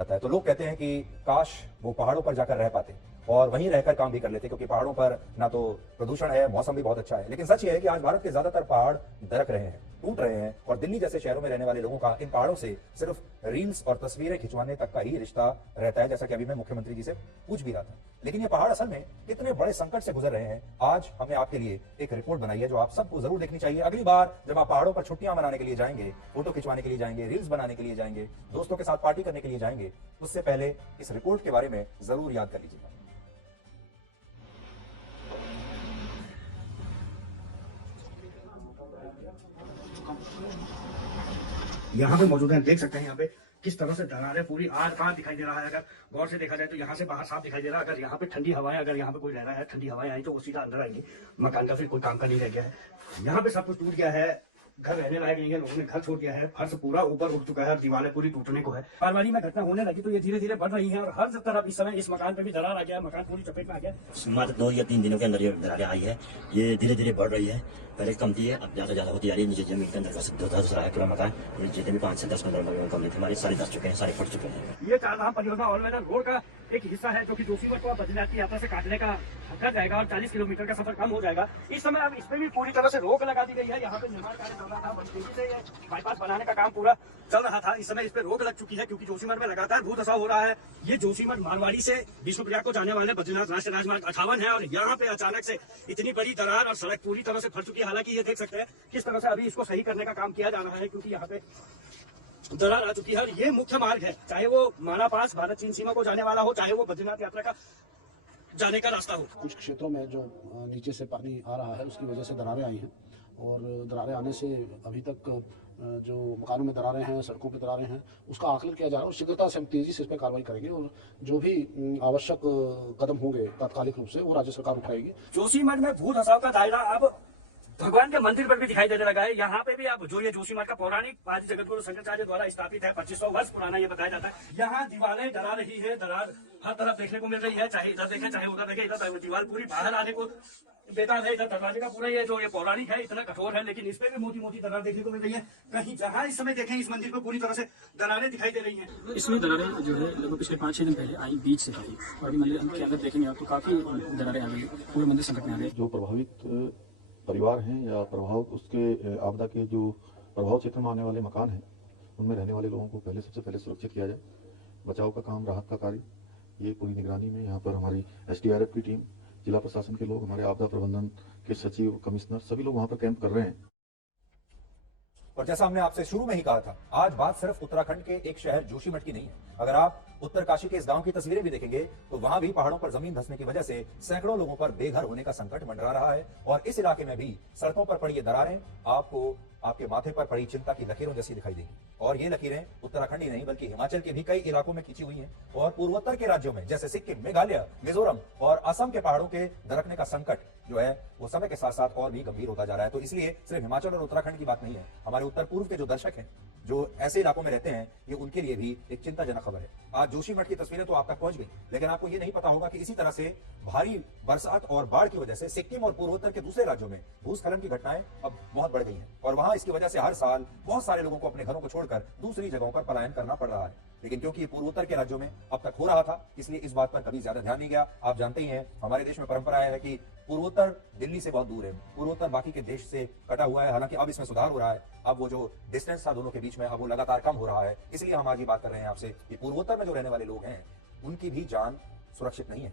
जाता है। तो लोग कहते हैं कि काश वो पहाड़ों पर जाकर रह पाते और वहीं रहकर काम भी कर लेते, क्योंकि पहाड़ों पर ना तो प्रदूषण है, मौसम भी बहुत अच्छा है। लेकिन सच ये है कि आज भारत के ज्यादातर पहाड़ दरक रहे हैं, टूट रहे हैं, और दिल्ली जैसे शहरों में रहने वाले लोगों का इन पहाड़ों से सिर्फ रील्स और तस्वीरें खिंचवाने तक का ही रिश्ता रहता है, जैसा कि अभी मैं मुख्यमंत्री जी से पूछ भी रहा था। लेकिन ये पहाड़ असल में कितने बड़े संकट से गुजर रहे हैं, आज हमने आपके लिए एक रिपोर्ट बनाई है जो आप सबको जरूर देखनी चाहिए। अगली बार जब आप पहाड़ों पर छुट्टियां मनाने के लिए जाएंगे, फोटो खिंचवाने के लिए जाएंगे, रील्स बनाने के लिए जाएंगे, दोस्तों के साथ पार्टी करने के लिए जाएंगे, उससे पहले इस रिपोर्ट के बारे में जरूर याद कर लीजिएगा। यहाँ पे मौजूद है, देख सकते हैं यहाँ पे किस तरह से दरारें पूरी आर पार दिखाई दे रहा है। अगर गौर से देखा जाए तो यहाँ से बाहर साफ दिखाई दे रहा है। अगर यहाँ पे ठंडी हवाएं, अगर यहाँ पे कोई रह रहा है, ठंडी हवाएं आई तो वो सीधा अंदर आएंगी, मकान का फिर कोई काम का नहीं रह गया है। यहाँ पे सब कुछ टूट गया है, घर रहने लायक नहीं है, लोगों ने घर छोड़ दिया है, फर्श पूरा ऊपर उठ चुका है, दीवारें पूरी टूटने को है। बारवारी में घटना होने लगी तो ये धीरे धीरे बढ़ रही है और हर तरफ इस समय इस मकान पे भी दरार आ गया, मकान पूरी चपेट में आ गया। मात्र 2 या 3 दिनों के अंदर ये दरारें आई है, ये धीरे धीरे बढ़ रही है। पहले कम थी, अब ज्यादा होती जा रही है। नीचे जमीन के अंदर धस रहा है पूरा मकान। जितने भी 5 से 10-15 लोगों कम थे हमारे सारे धस चुके हैं, सारे फट चुके हैं। ये चारधाम परियोजना ऑलवेदर रोड का एक हिस्सा है जो कि जोशीमठ को बद्रीनाथ की यात्रा से काटने का हट जाएगा और 40 किलोमीटर का सफर कम हो जाएगा। इस समय अब इस पे भी पूरी तरह से रोक लगा दी गई है। यहाँ पे निर्माण कार्य चल रहा था, बड़ी तेजी से ये बाईपास बनाने का काम पूरा चल रहा था। इस समय इस पे रोक लग चुकी है क्योंकि जोशीमठ में लगातार भू धसाव हो रहा है। ये जोशीमठ मारवाड़ी से विष्णुप्रयाग को जाने वाले बद्रीनाथ राष्ट्रीय राजमार्ग 58 है और यहाँ पे अचानक से इतनी बड़ी दरार और सड़क पूरी तरह से फट चुकी है। हालांकि ये देख सकते हैं किस तरह से अभी इसको सही करने का काम किया जा रहा है क्योंकि यहाँ पे दरार आ चुकी है। और ये मुख्य मार्ग है, चाहे वो माना पास भारत चीन सीमा को जाने वाला हो, चाहे वो बद्रीनाथ यात्रा का जाने का रास्ता हो। कुछ क्षेत्रों में जो नीचे से पानी आ रहा है उसकी वजह से दरारें आई हैं और दरारें आने से अभी तक जो मकानों में दरारें हैं, सड़कों पर दरारें हैं, उसका आकलन किया जा रहा है और शीघ्रता से हम तेजी से इस पर कार्रवाई करेंगे और जो भी आवश्यक कदम होंगे तात्कालिक रूप से वो राज्य सरकार उठाएगी। जोशीमठ में भू धसाव का दायरा अब भगवान के मंदिर पर भी दिखाई देने लगा है। यहाँ पे भी अब जो ये जोशीमठ का पौराणिक आदि जगतगुरु शंकराचार्य द्वारा स्थापित है, 2500 वर्ष पुराना ये बताया जाता है। यहाँ दीवारें डरा रही है, दरार हर तरफ देखने को मिल रही है, चाहे इधर देखें चाहे उधर देखें। इधर दीवार पूरी बाहर आने को बेताल है, इधर दरवाजे का पूरा ये जो ये पौराणिक है इतना कठोर है, लेकिन इस पे भी मोटी मोटी दरार देखने को मिल रही है। कहीं जहाँ इस समय देखें इस मंदिर को पूरी तरह से दरारें दिखाई दे रही है। इसमें दरारें जो है लगभग पिछले 5-6 दिन पहले आई बीच से काफी, और अभी मंदिर के अंदर देखेंगे आप तो काफी दरारें आ गई, पूरे मंदिर संकट में आ गए। जो प्रभावित परिवार हैं या प्रभाव उसके आपदा के जो प्रभाव क्षेत्र में आने वाले मकान हैं उनमें रहने वाले लोगों को सबसे पहले सुरक्षित किया जाए। बचाव का काम, राहत का कार्य, ये पूरी निगरानी में यहाँ पर हमारी SDRF की टीम, जिला प्रशासन के लोग, हमारे आपदा प्रबंधन के सचिव, कमिश्नर, सभी लोग वहाँ पर कैंप कर रहे हैं। और जैसा हमने आपसे शुरू में ही कहा था, आज बात सिर्फ उत्तराखंड के एक शहर जोशीमठ की नहीं है। अगर आप उत्तरकाशी के इस गांव की तस्वीरें भी देखेंगे तो वहां भी पहाड़ों पर जमीन धंसने की वजह से सैकड़ों लोगों पर बेघर होने का संकट मंडरा रहा है। और इस इलाके में भी सड़कों पर पड़ी ये दरारें आपको आपके माथे पर पड़ी चिंता की लकीरों जैसी दिखाई देगी। और ये लकीरें उत्तराखंड ही नहीं बल्कि हिमाचल के भी कई इलाकों में खींची हुई हैं और पूर्वोत्तर के राज्यों में जैसे सिक्किम, मेघालय, मिजोरम और असम के पहाड़ों के दरकने का संकट जो है वो समय के साथ साथ और भी गंभीर होता जा रहा है। तो इसलिए सिर्फ हिमाचल और उत्तराखंड की बात नहीं है, हमारे उत्तर पूर्व के जो दर्शक हैं जो ऐसे इलाकों में रहते हैं, ये उनके लिए भी एक चिंताजनक खबर है। आज जोशीमठ की तस्वीरें तो आप तक पहुंच गई, लेकिन आपको ये नहीं पता होगा कि इसी तरह से भारी बरसात और बाढ़ की वजह से सिक्किम और पूर्वोत्तर के दूसरे राज्यों में भूस्खलन की घटनाएं अब बहुत बढ़ गई हैं और वहां इसकी वजह से हर साल बहुत सारे लोगों को अपने घरों को छोड़कर दूसरी जगहों पर पलायन करना पड़ रहा है। लेकिन क्योंकि ये पूर्वोत्तर के राज्यों में अब तक हो रहा था, इसलिए इस बात पर कभी ज्यादा ध्यान नहीं गया। आप जानते ही हैं हमारे देश में परंपरा है कि पूर्वोत्तर दिल्ली से बहुत दूर है, पूर्वोत्तर बाकी के देश से कटा हुआ है। हालांकि अब इसमें सुधार हो रहा है, अब वो जो डिस्टेंस था दोनों के बीच में अब वो लगातार कम हो रहा है। इसलिए हम आज ये बात कर रहे हैं आपसे कि पूर्वोत्तर में जो रहने वाले लोग हैं उनकी भी जान सुरक्षित नहीं है।